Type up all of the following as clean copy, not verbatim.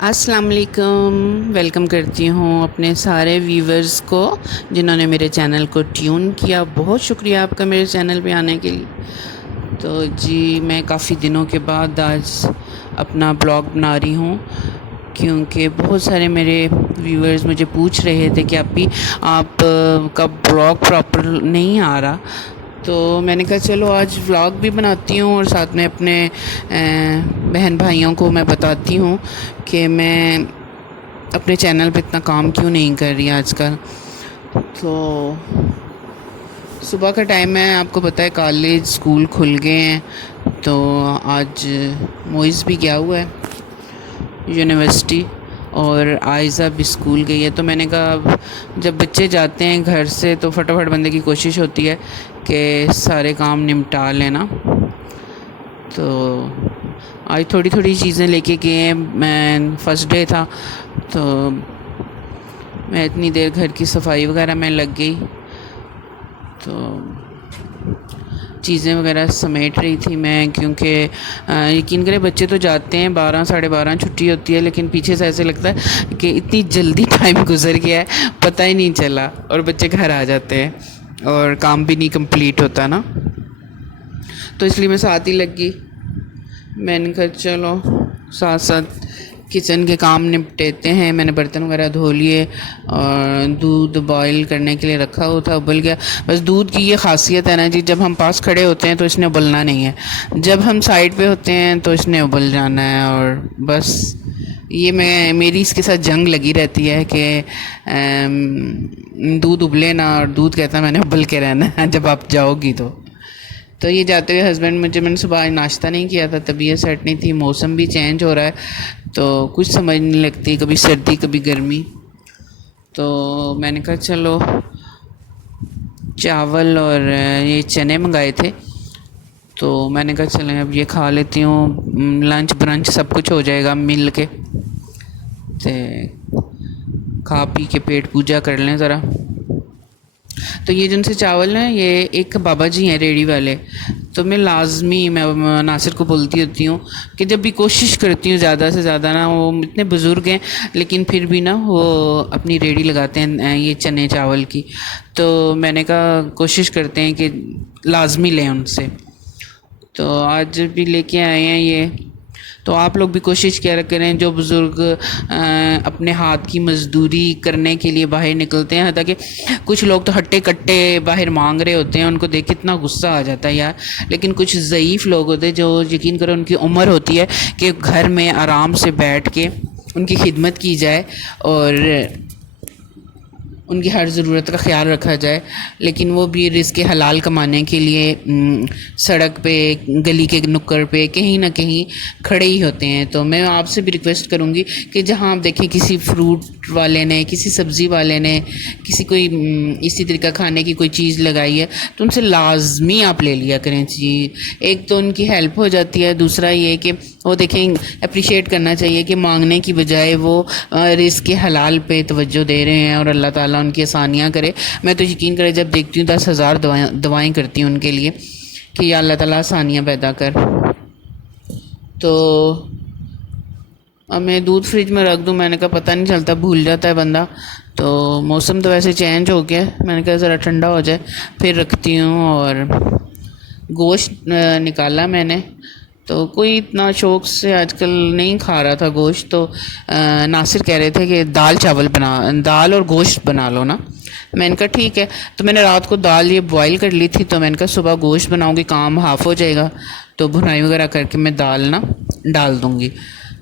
السلام علیکم، ویلکم کرتی ہوں اپنے سارے ویورز کو جنہوں نے میرے چینل کو ٹیون کیا۔ بہت شکریہ آپ کا میرے چینل پہ آنے کے لیے۔ تو جی میں کافی دنوں کے بعد آج اپنا بلاگ بنا رہی ہوں، کیونکہ بہت سارے میرے ویورز مجھے پوچھ رہے تھے کہ آپ کا بلاگ پراپر نہیں آ رہا، تو میں نے کہا چلو آج ولاگ بھی بناتی ہوں اور ساتھ میں اپنے بہن بھائیوں کو میں بتاتی ہوں کہ میں اپنے چینل پہ اتنا کام کیوں نہیں کر رہی آج کل۔ تو صبح کا ٹائم ہے، آپ کو پتہ ہے کالج اسکول کھل گئے ہیں، تو آج موئز بھی گیا ہوا ہے یونیورسٹی اور آئزہ بھی اسکول گئی ہے۔ تو میں نے کہا اب جب بچے جاتے ہیں گھر سے تو فٹافٹ بندے کی کوشش ہوتی ہے کہ سارے کام نمٹا لینا۔ تو آج تھوڑی تھوڑی چیزیں لے کے گئے ہیں، میں فرسٹ ڈے تھا تو میں اتنی دیر گھر کی صفائی وغیرہ میں لگ گئی، تو چیزیں وغیرہ سمیٹ رہی تھی میں، کیونکہ یقین کرے بچے تو جاتے ہیں 12 ساڑھے 12 چھٹی ہوتی ہے، لیکن پیچھے سے ایسے لگتا ہے کہ اتنی جلدی ٹائم گزر گیا ہے پتہ ہی نہیں چلا، اور بچے گھر آ جاتے ہیں اور کام بھی نہیں کمپلیٹ ہوتا نا، تو اس لیے میں ساتھ ہی لگ گئی۔ میں نے کہا چلو ساتھ ساتھ کچن کے کام نپٹیتے ہیں۔ میں نے برتن وغیرہ دھو لیے اور دودھ بوائل کرنے کے لیے رکھا ہوا تھا، ابل گیا۔ بس دودھ کی یہ خاصیت ہے نا جی، جب ہم پاس کھڑے ہوتے ہیں تو اس نے ابلنا نہیں ہے، جب ہم سائڈ پہ ہوتے ہیں تو اس نے ابل جانا ہے، اور بس یہ میری اس کے ساتھ جنگ لگی رہتی ہے کہ دودھ ابلے نا، اور دودھ کہتا ہے میں نے ابل کے رہنا ہے جب آپ جاؤ گی تو یہ جاتے ہوئے ہسبینڈ میں نے صبح ناشتہ نہیں کیا تھا، طبیعت سیٹ نہیں تھی، موسم بھی چینج ہو رہا ہے تو کچھ سمجھ نہیں لگتی، کبھی سردی کبھی گرمی، تو میں نے کہا چلو چاول اور یہ چنے منگائے تھے، تو میں نے کہا چلیں اب یہ کھا لیتی ہوں، لنچ برنچ سب کچھ ہو جائے گا مل کے، تے کھا پی کے پیٹ پوجا کر لیں ذرا۔ تو یہ جن سے چاول ہیں یہ ایک بابا جی ہیں ریڑھی والے، تو میں ناصر کو بولتی ہوتی ہوں کہ جب بھی کوشش کرتی ہوں زیادہ سے زیادہ نا، وہ اتنے بزرگ ہیں لیکن پھر بھی نا وہ اپنی ریڑھی لگاتے ہیں یہ چنے چاول کی، تو میں نے کہا کوشش کرتے ہیں کہ لازمی لیں ان سے، تو آج بھی لے کے آئے ہیں یہ۔ تو آپ لوگ بھی کوشش کیا کریں، جو بزرگ اپنے ہاتھ کی مزدوری کرنے کے لیے باہر نکلتے ہیں، حتیٰ کہ کچھ لوگ تو ہٹے کٹے باہر مانگ رہے ہوتے ہیں، ان کو دیکھ کے اتنا غصہ آ جاتا ہے یار، لیکن کچھ ضعیف لوگ ہوتے ہیں جو یقین کرو ان کی عمر ہوتی ہے کہ گھر میں آرام سے بیٹھ کے ان کی خدمت کی جائے اور ان کی ہر ضرورت کا خیال رکھا جائے، لیکن وہ بھی رزق حلال کمانے کے لیے سڑک پہ گلی کے نکڑ پہ کہیں نہ کہیں کھڑے ہی ہوتے ہیں۔ تو میں آپ سے بھی ریکویسٹ کروں گی کہ جہاں آپ دیکھیں کسی فروٹ والے نے، کسی سبزی والے نے، کسی کوئی اسی طریقہ کھانے کی کوئی چیز لگائی ہے تو ان سے لازمی آپ لے لیا کریں جی، ایک تو ان کی ہیلپ ہو جاتی ہے، دوسرا یہ کہ وہ دیکھیں اپریشیٹ کرنا چاہیے کہ مانگنے کی بجائے وہ رزق حلال پہ توجہ دے رہے ہیں، اور اللہ تعالیٰ ان کی آسانیاں کرے۔ میں تو یقین کرے جب دیکھتی ہوں 10,000 دعائیں کرتی ہوں ان کے لیے کہ یا اللہ تعالیٰ آسانیاں پیدا کر۔ تو اب میں دودھ فریج میں رکھ دوں، میں نے کہا پتہ نہیں چلتا، بھول جاتا ہے بندہ، تو موسم تو ویسے چینج ہو گیا، میں نے کہا ذرا ٹھنڈا ہو جائے پھر رکھتی ہوں۔ اور گوشت نکالا میں نے، تو کوئی اتنا شوق سے آج کل نہیں کھا رہا تھا گوشت، تو ناصر کہہ رہے تھے کہ دال اور گوشت بنا لو نا، میں نے کہا ٹھیک ہے، تو میں نے رات کو دال یہ بوائل کر لی تھی، تو میں نے کہا صبح گوشت بناؤں گی، کام ہاف ہو جائے گا، تو بھنائی وغیرہ کر کے میں دال نا ڈال دوں گی،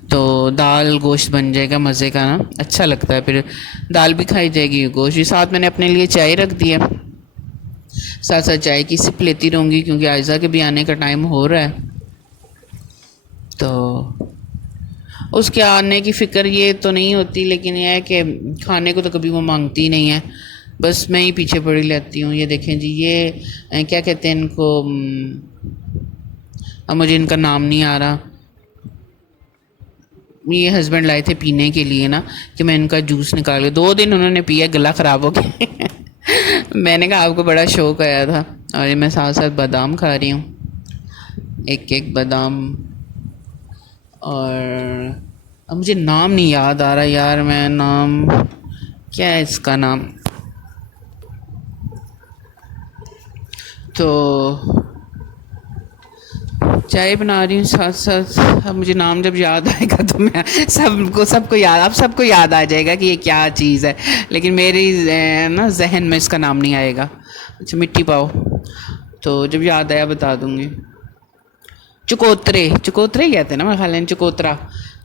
تو دال گوشت بن جائے گا مزے کا نا، اچھا لگتا ہے، پھر دال بھی کھائی جائے گی گوشت بھی۔ ساتھ میں نے اپنے لیے چائے رکھ دیا، ساتھ ساتھ چائے کی سپ لیتی رہوں گی کیونکہ عائزہ کے بھی آنے کا ٹائم ہو رہا ہے، تو اس کے آنے کی فکر یہ تو نہیں ہوتی، لیکن یہ ہے کہ کھانے کو تو کبھی وہ مانگتی نہیں ہے، بس میں ہی پیچھے پڑی لیتی ہوں۔ یہ دیکھیں جی، یہ کیا کہتے ہیں ان کو، اب مجھے ان کا نام نہیں آ رہا، یہ ہسبینڈ لائے تھے پینے کے لیے نا کہ میں ان کا جوس نکال کے، 2 دن انہوں نے پیا، گلا خراب ہو گیا میں نے کہا آپ کو بڑا شوق آیا تھا، اور یہ میں ساتھ ساتھ بادام کھا رہی ہوں، ایک بادام، اور اب مجھے نام نہیں یاد آ رہا یار، میں نام کیا ہے اس کا نام، تو چائے بنا رہی ہوں ساتھ ساتھ. اب مجھے نام جب یاد آئے گا تو میں سب کو یاد آ جائے گا کہ یہ کیا چیز ہے، لیکن میری نا ذہن میں اس کا نام نہیں آئے گا. اچھا مٹی پاؤ، تو جب یاد آیا بتا دوں گی. چکوترے کہتے ہیں نا، میرے خیال ہے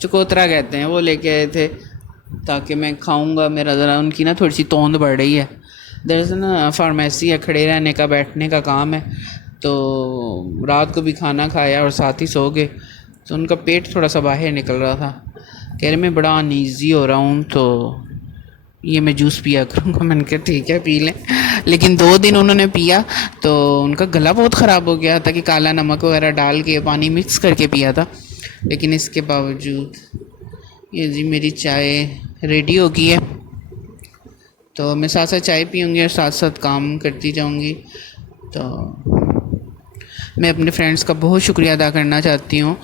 چکوترا کہتے ہیں. وہ لے کے آئے تھے تاکہ میں کھاؤں گا. میرا ذرا ان کی نا تھوڑی سی توند بڑھ رہی ہے. دراصل نا فارمیسی ہے، کھڑے رہنے کا بیٹھنے کا کام ہے، تو رات کو بھی کھانا کھایا اور ساتھ ہی سو گئے، تو ان کا پیٹ تھوڑا سا باہر نکل رہا تھا. کہہ رہے میں بڑا انیزی ہو رہا ہوں، تو یہ میں جوس پیا کروں گا. میں نے کہا ٹھیک ہے پی لیں. لیکن 2 دن انہوں نے پیا تو ان کا گلا بہت خراب ہو گیا تھا کہ کالا نمک وغیرہ ڈال کے پانی مکس کر کے پیا تھا. لیکن اس کے باوجود یہ جی میری چائے ریڈی ہو گئی ہے، تو میں ساتھ ساتھ چائے پیوں گی اور ساتھ ساتھ کام کرتی جاؤں گی. تو میں اپنے فرینڈس کا بہت شکریہ ادا کرنا چاہتی ہوں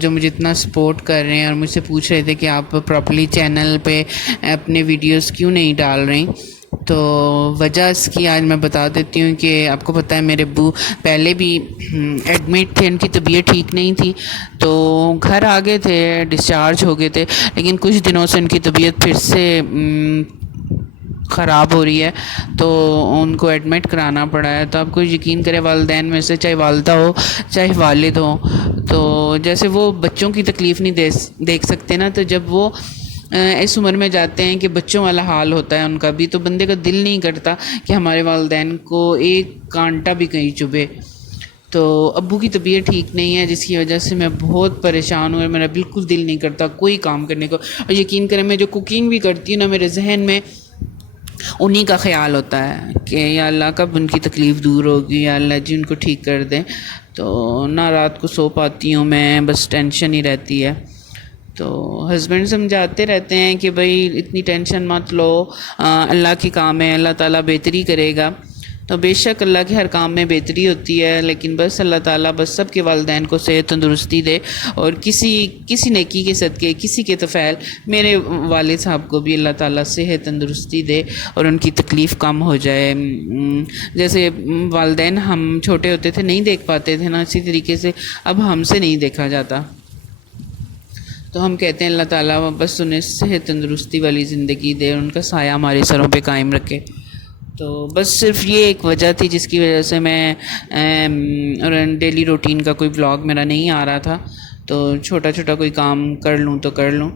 جو مجھے اتنا سپورٹ کر رہے ہیں اور مجھ سے پوچھ رہے تھے کہ آپ پراپرلی چینل پہ اپنے ویڈیوز کیوں نہیں ڈال رہی. تو وجہ اس کی آج میں بتا دیتی ہوں کہ آپ کو پتہ ہے میرے ابو پہلے بھی ایڈمٹ تھے، ان کی طبیعت ٹھیک نہیں تھی، تو گھر آ گئے تھے، ڈسچارج ہو گئے تھے، لیکن کچھ دنوں سے ان کی طبیعت پھر سے خراب ہو رہی ہے، تو ان کو ایڈمٹ کرانا پڑا ہے. تو آپ کو یقین کرے والدین میں سے چاہے والدہ ہو چاہے والد ہو، تو جیسے وہ بچوں کی تکلیف نہیں دیکھ سکتے نا، تو جب وہ اس عمر میں جاتے ہیں کہ بچوں والا حال ہوتا ہے ان کا بھی، تو بندے کا دل نہیں کرتا کہ ہمارے والدین کو ایک کانٹا بھی کہیں چبھے. تو ابو کی طبیعت ٹھیک نہیں ہے، جس کی وجہ سے میں بہت پریشان ہوں اور میرا بالکل دل نہیں کرتا کوئی کام کرنے کو. اور یقین کریں میں جو کوکنگ بھی کرتی ہوں نا، میرے ذہن میں انہی کا خیال ہوتا ہے کہ یا اللہ کب ان کی تکلیف دور ہوگی، یا اللہ جی ان کو ٹھیک کر دیں. تو نہ رات کو سو پاتی ہوں میں، بس ٹینشن ہی رہتی ہے. تو ہسبینڈ سمجھاتے رہتے ہیں کہ بھائی اتنی ٹینشن مت لو، اللہ کی کام ہے، اللہ تعالیٰ بہتری کرے گا. تو بے شک اللہ کے ہر کام میں بہتری ہوتی ہے، لیکن بس اللہ تعالیٰ بس سب کے والدین کو صحت تندرستی دے، اور کسی نیکی کے صدقے کسی کے طفیل میرے والد صاحب کو بھی اللہ تعالیٰ صحت تندرستی دے اور ان کی تکلیف کم ہو جائے. جیسے والدین ہم چھوٹے ہوتے تھے نہیں دیکھ پاتے تھے نا، اسی طریقے سے اب ہم سے نہیں دیکھا جاتا. تو ہم کہتے ہیں اللہ تعالیٰ بس انہیں صحت تندرستی والی زندگی دے اور ان کا سایہ ہمارے سروں پہ قائم رکھے. تو بس صرف یہ ایک وجہ تھی جس کی وجہ سے میں ڈیلی روٹین کا کوئی ولاگ میرا نہیں آ رہا تھا. تو چھوٹا چھوٹا کوئی کام کر لوں تو کر لوں.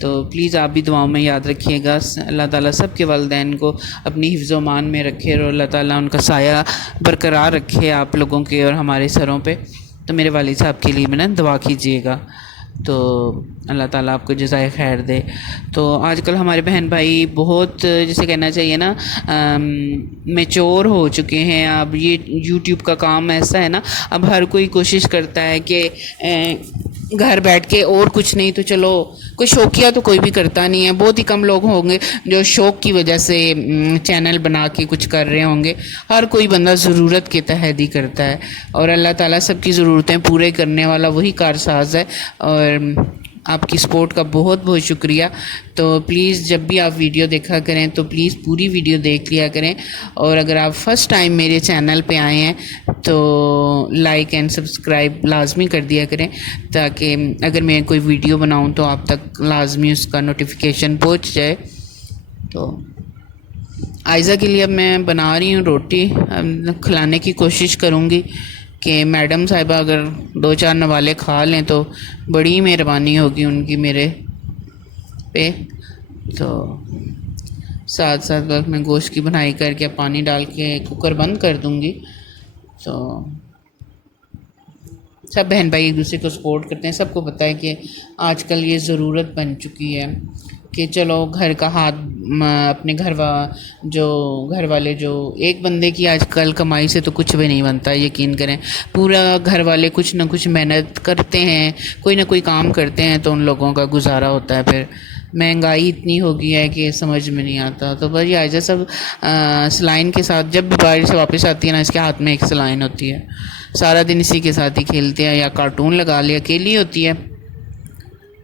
تو پلیز آپ بھی دعاؤں میں یاد رکھیے گا. اللہ تعالیٰ سب کے والدین کو اپنی حفظ و امان میں رکھے اور اللہ تعالیٰ ان کا سایہ برقرار رکھے آپ لوگوں کے اور ہمارے سروں پہ. تو میرے والد صاحب کے لیے میں نے دعا کیجیے گا، تو اللہ تعالیٰ آپ کو جزائے خیر دے. تو آج کل ہمارے بہن بھائی بہت جسے کہنا چاہیے نا میچور ہو چکے ہیں. اب یہ یوٹیوب کا کام ایسا ہے نا، اب ہر کوئی کوشش کرتا ہے کہ گھر بیٹھ کے اور کچھ نہیں تو چلو کوئی شوقیہ تو کوئی بھی کرتا نہیں ہے. بہت ہی کم لوگ ہوں گے جو شوق کی وجہ سے چینل بنا کے کچھ کر رہے ہوں گے. ہر کوئی بندہ ضرورت کے تحت ہی کرتا ہے، اور اللہ تعالیٰ سب کی ضرورتیں پورے کرنے والا وہی کارساز ہے. اور آپ کی سپورٹ کا بہت بہت شکریہ. تو پلیز جب بھی آپ ویڈیو دیکھا کریں تو پلیز پوری ویڈیو دیکھ لیا کریں، اور اگر آپ فرسٹ ٹائم میرے چینل پہ آئے ہیں تو لائک اینڈ سبسکرائب لازمی کر دیا کریں، تاکہ اگر میں کوئی ویڈیو بناؤں تو آپ تک لازمی اس کا نوٹیفیکیشن پہنچ جائے. تو آئزہ کے لیے اب میں بنا رہی ہوں روٹی، کھلانے کی کوشش کروں گی کہ میڈم صاحبہ اگر 2-4 نوالے کھا لیں تو بڑی مہربانی ہوگی ان کی میرے پہ. تو ساتھ ساتھ وقت میں گوشت کی بنائی کر کے پانی ڈال کے کوکر بند کر دوں گی. تو سب بہن بھائی ایک دوسرے کو سپورٹ کرتے ہیں. سب کو پتہ ہے کہ آج کل یہ ضرورت بن چکی ہے کہ چلو گھر کا ہاتھ اپنے گھر والے جو ایک بندے کی آج کل کمائی سے تو کچھ بھی نہیں بنتا. یقین کریں پورا گھر والے کچھ نہ کچھ محنت کرتے ہیں، کوئی نہ کوئی کام کرتے ہیں، تو ان لوگوں کا گزارا ہوتا ہے. پھر مہنگائی اتنی ہو گئی ہے کہ سمجھ میں نہیں آتا. تو بھائی آئزہ سب سلائن کے ساتھ جب بھی باہر سے واپس آتی ہے نا، اس کے ہاتھ میں ایک سلائن ہوتی ہے، سارا دن اسی کے ساتھ ہی کھیلتے ہیں، یا کارٹون لگا لیا، اکیلی ہوتی ہے.